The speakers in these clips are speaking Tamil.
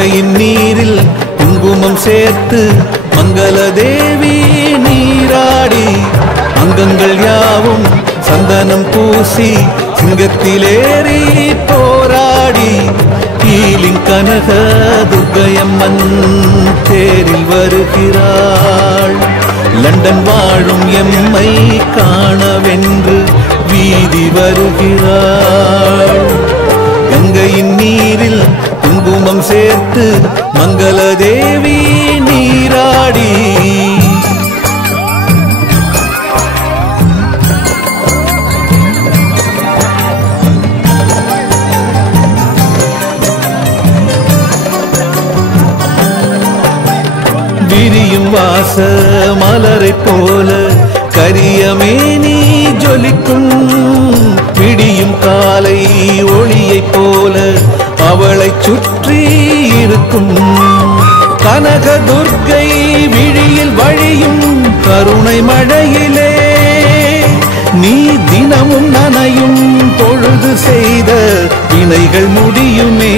கங்கையின் நீரில் குங்குமம் சேர்த்து மங்கள தேவி நீராடி அங்கங்கள் யாவும் சந்தனம் பூசி சிங்கத்திலேறி போராடி. கீலிங் கனக துர்கையம்மன் தேரில் வருகிறாள். லண்டன் வாழும் எம்மை காணவென்று வீதி வருகிறாள். குங்குமம் சேர்த்து மங்கள தேவி நீராடி. விரியும் வாச மலரை போல கரியமே நீ ஜொலிக்கும். பிடியும் காலை கனக துர்க்கை விழியில் வழியும் கருணை மழையிலே நீ தினமும் நனையும் பொழுது செய்த வினைகள் முடியுமே.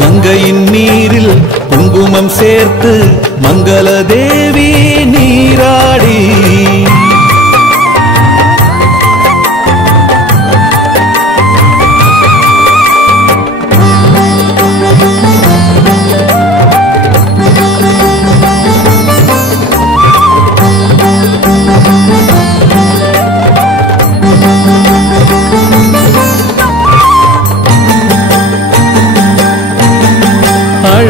கங்கையின் குங்குமம் சேர்த்து மங்கள தேவி நீராடி.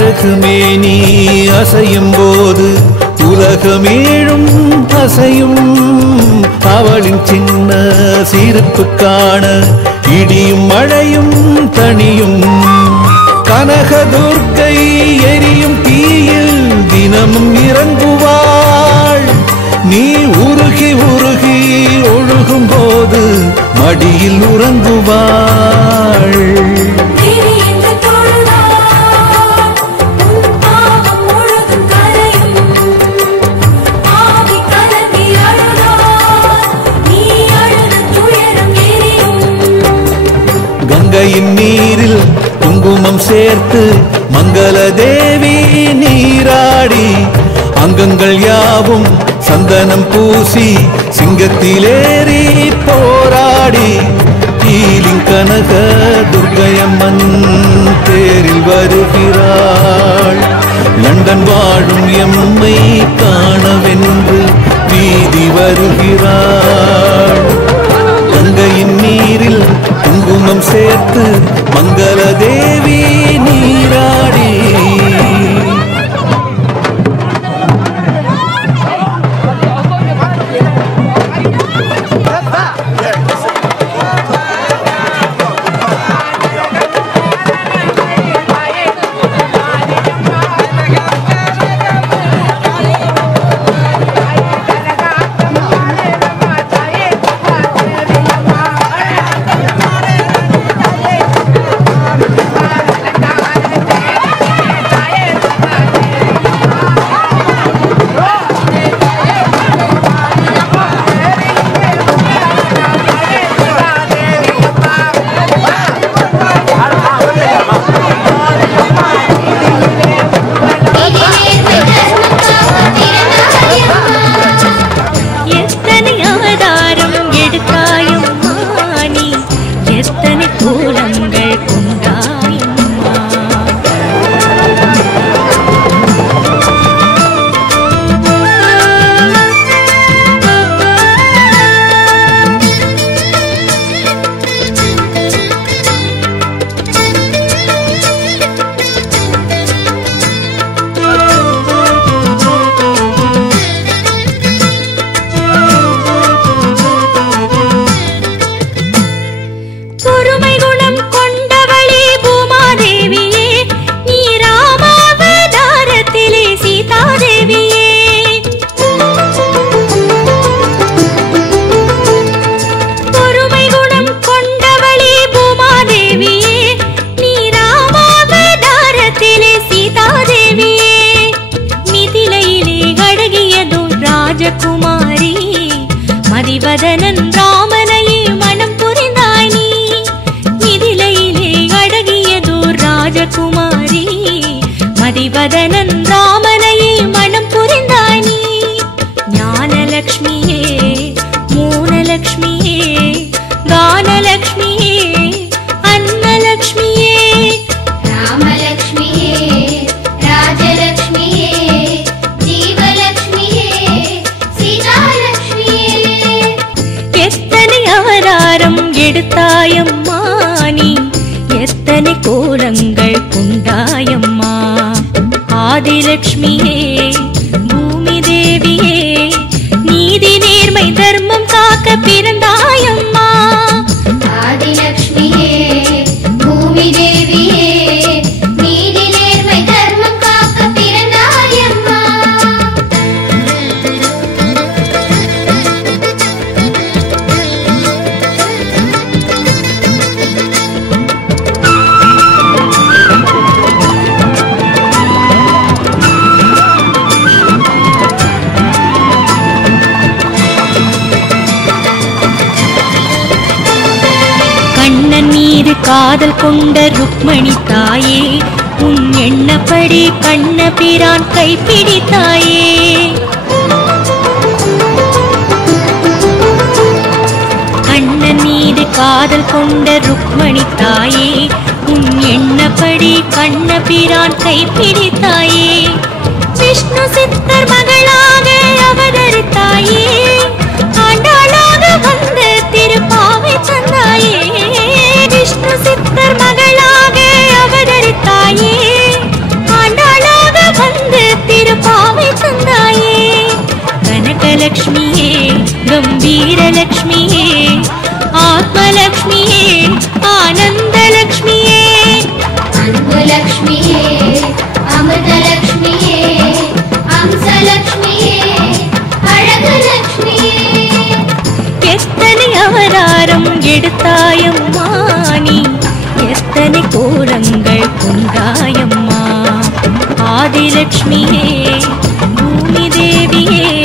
அழகு நீ அசையும் போது உலகமேழும் அசையும். அவளின் சின்ன சிரிப்பு காண இடியும் மழையும் தனியும் கனக துர்க்கை எரியும் தீயில் தினமும் இறங்குவாள். நீ உருகி உருகி ஒழுகும் போது மடியில் உறங்குவாள். கங்கையின் நீரில் குங்குமம் சேர்த்து மங்கள தேவி நீராடி அங்கங்கள் யாவும் சந்தனம் பூசி சிங்கத்திலேறி போராடி. கீலிங் கனக துர்கையம்மன் தேரில் வருகிறாள். லண்டன் வாழும் எம்மை காணவென்று வீதி வருகிறாள். சேர்த்து மங்கள get to ஆதிலக்ஷ்மியே பூமி தேவியே நீதி நேர்மை தர்மம் காக்க பிறந்த காதல் கொண்ட ருக்மணி தாயே உன் எண்ணப்படி கண்ண பிரான் கைப்பிடித்தாயே. கண்ணன் மீது காதல் கொண்ட ருக்மணி தாயே உன் எண்ணப்படி கண்ண பிரான் கைப்பிடித்தாயே. விஷ்ணு சித்தர் மகளாக அவதரித்தாயே. ஆத்மலக்ஷ்மியே ஆனந்தலக்ஷ்மியே. அன்புலக்ஷ்மியே அமிர்தலக்ஷ்மியே அம்சலக்ஷ்மியே அழகுலக்ஷ்மியே. எத்தனை அவதாரம் எடுத்தாயம்மா நீ? எத்தனை கோலங்கள் கொண்டாயம்மா? ஆதிலக்ஷ்மியே பூமி தேவியே